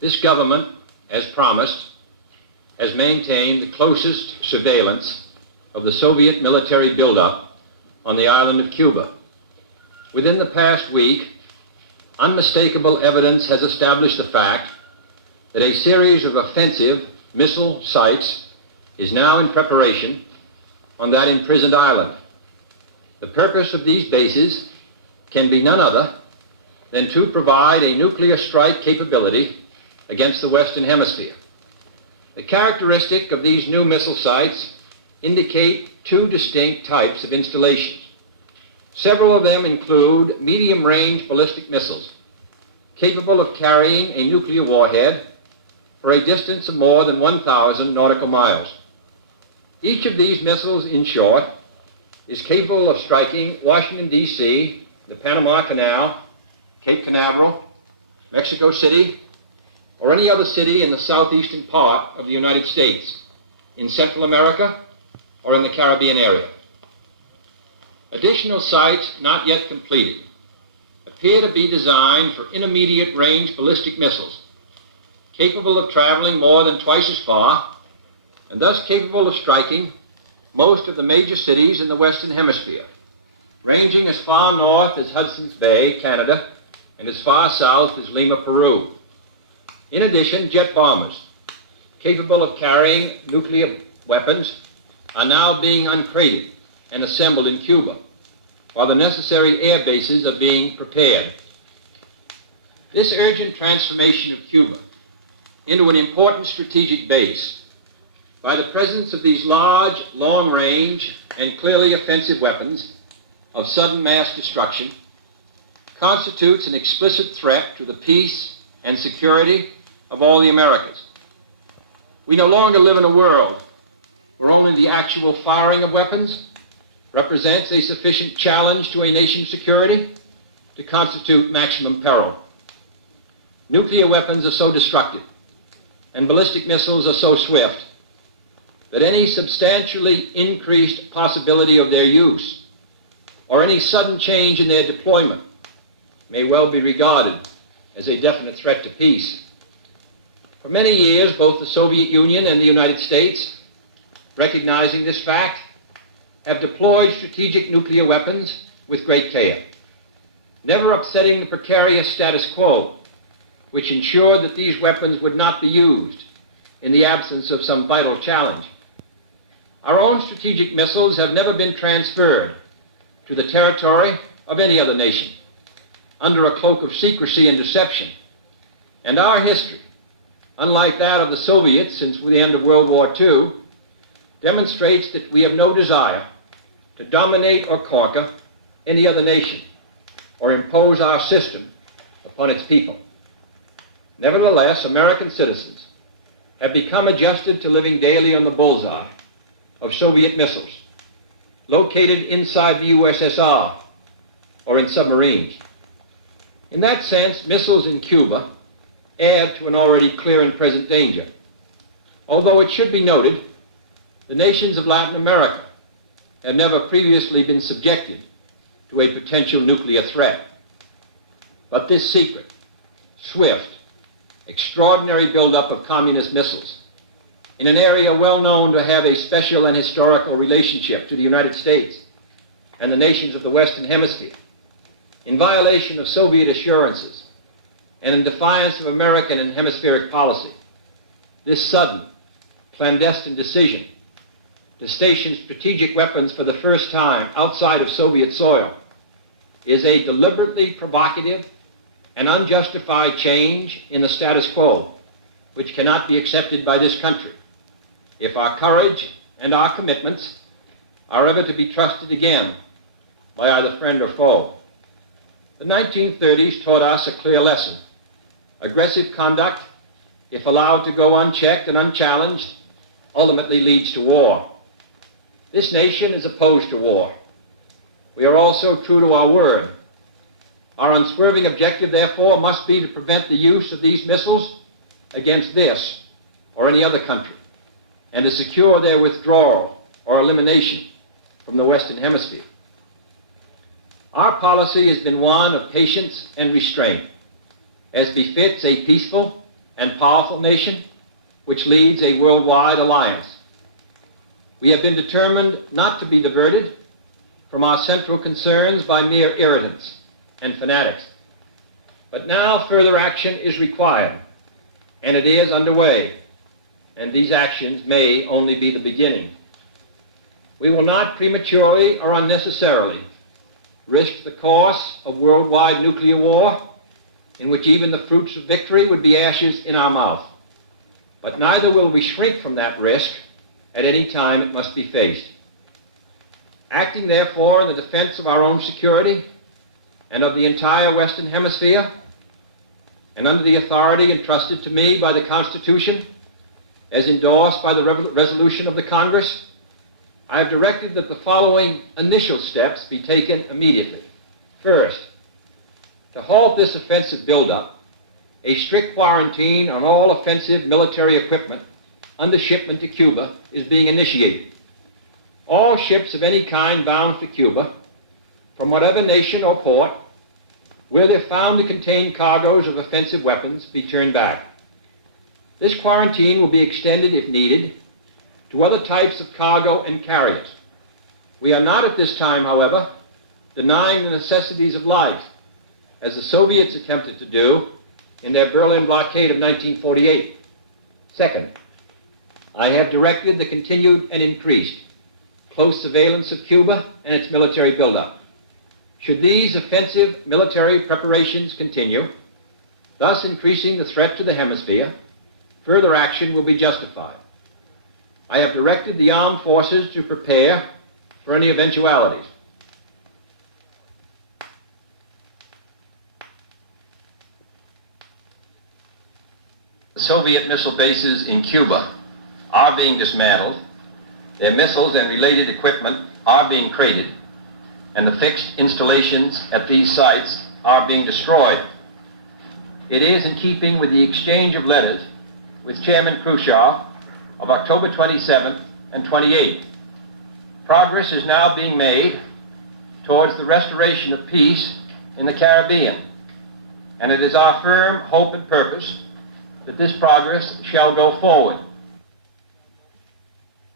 This government, as promised, has maintained the closest surveillance of the Soviet military buildup on the island of Cuba. Within the past week, unmistakable evidence has established the fact that a series of offensive missile sites is now in preparation on that imprisoned island. The purpose of these bases can be none other than to provide a nuclear strike capability against the Western Hemisphere. The characteristic of these new missile sites indicate two distinct types of installations. Several of them include medium-range ballistic missiles capable of carrying a nuclear warhead for a distance of more than 1,000 nautical miles. Each of these missiles, in short, is capable of striking Washington, D.C., the Panama Canal, Cape Canaveral, Mexico City, or any other city in the southeastern part of the United States, in Central America, or in the Caribbean area. Additional sites not yet completed appear to be designed for intermediate range ballistic missiles, capable of traveling more than twice as far, and thus capable of striking most of the major cities in the Western Hemisphere, ranging as far north as Hudson's Bay, Canada, and as far south as Lima, Peru. In addition, jet bombers capable of carrying nuclear weapons are now being uncrated and assembled in Cuba, while the necessary air bases are being prepared. This urgent transformation of Cuba into an important strategic base by the presence of these large, long-range, and clearly offensive weapons of sudden mass destruction constitutes an explicit threat to the peace and security of all the Americas. We no longer live in a world where only the actual firing of weapons represents a sufficient challenge to a nation's security to constitute maximum peril. Nuclear weapons are so destructive, and ballistic missiles are so swift, that any substantially increased possibility of their use or any sudden change in their deployment may well be regarded as a definite threat to peace. For many years, both the Soviet Union and the United States, recognizing this fact, have deployed strategic nuclear weapons with great care, never upsetting the precarious status quo, which ensured that these weapons would not be used in the absence of some vital challenge. Our own strategic missiles have never been transferred to the territory of any other nation under a cloak of secrecy and deception, and our history, unlike that of the Soviets since the end of World War II, demonstrates that we have no desire to dominate or conquer any other nation or impose our system upon its people. Nevertheless, American citizens have become adjusted to living daily on the bullseye of Soviet missiles located inside the USSR or in submarines. In that sense, missiles in Cuba add to an already clear and present danger. Although it should be noted, the nations of Latin America have never previously been subjected to a potential nuclear threat. But this secret, swift, extraordinary buildup of communist missiles in an area well known to have a special and historical relationship to the United States and the nations of the Western Hemisphere, in violation of Soviet assurances and in defiance of American and hemispheric policy, this sudden, clandestine decision to station strategic weapons for the first time outside of Soviet soil is a deliberately provocative and unjustified change in the status quo, which cannot be accepted by this country if our courage and our commitments are ever to be trusted again by either friend or foe. The 1930s taught us a clear lesson. Aggressive conduct, if allowed to go unchecked and unchallenged, ultimately leads to war. This nation is opposed to war. We are also true to our word. Our unswerving objective, therefore, must be to prevent the use of these missiles against this or any other country, and to secure their withdrawal or elimination from the Western Hemisphere. Our policy has been one of patience and restraint, as befits a peaceful and powerful nation which leads a worldwide alliance. We have been determined not to be diverted from our central concerns by mere irritants and fanatics. But now further action is required, and it is underway, and these actions may only be the beginning. We will not prematurely or unnecessarily risk the course of worldwide nuclear war, in which even the fruits of victory would be ashes in our mouth. But neither will we shrink from that risk at any time it must be faced. Acting, therefore, in the defense of our own security and of the entire Western Hemisphere, and under the authority entrusted to me by the Constitution, as endorsed by the resolution of the Congress, I have directed that the following initial steps be taken immediately. First, to halt this offensive buildup, a strict quarantine on all offensive military equipment under shipment to Cuba is being initiated. All ships of any kind bound for Cuba, from whatever nation or port, where they're found to contain cargoes of offensive weapons, be turned back. This quarantine will be extended, if needed, to other types of cargo and carriers. We are not at this time, however, denying the necessities of life, as the Soviets attempted to do in their Berlin blockade of 1948. Second, I have directed the continued and increased close surveillance of Cuba and its military buildup. Should these offensive military preparations continue, thus increasing the threat to the hemisphere, further action will be justified. I have directed the armed forces to prepare for any eventualities. The Soviet missile bases in Cuba are being dismantled, their missiles and related equipment are being crated, and the fixed installations at these sites are being destroyed. It is in keeping with the exchange of letters with Chairman Khrushchev of October 27th and 28th. Progress is now being made towards the restoration of peace in the Caribbean, and it is our firm hope and purpose that this progress shall go forward.